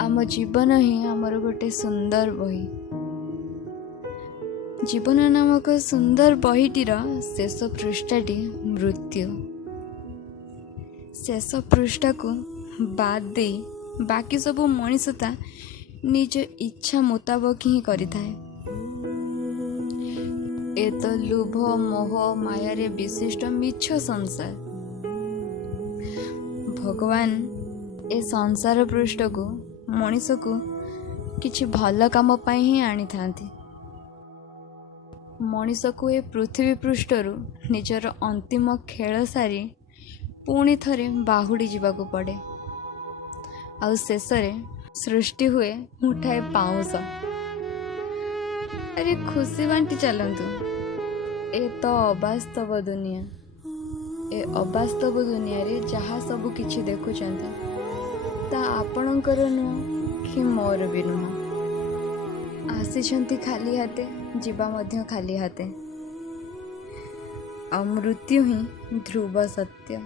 आम जीवन ही आमर गोटे सुंदर बही। जीवन नामक सुंदर बहीटीर शेष पृष्ठाटी मृत्यु। शेष पृष्ठा को बाद दे बाकी सब मनीषता निज इच्छा मुताबक ही करिथाए। ए तो लोभ मोह मायारे विशिष्ट मिछ संसार। भगवान ए संसार पृष्ठ को मनीष को किछि भल काम पाई ही आनी थांती। मनीष को ए पृथ्वी पृष्ठरू निजर अंतिम खेल सारी पुणी थरे बाहुड़ी जीवाकू पड़े। आउ शेषरे सृष्टि हुए मुठाए पाउंस। अरे खुशी बांटी चलतु। ए तो अवास्तव दुनिया। ए अवास्तव दुनिया रे जहाँ सब किछि देखुचंती ता आपणकर नुह कि मोर भी नुह। आसीछंती खाली हाथे जीवा मध्य खाली हाथे। मृत्यु ही ध्रुव सत्य।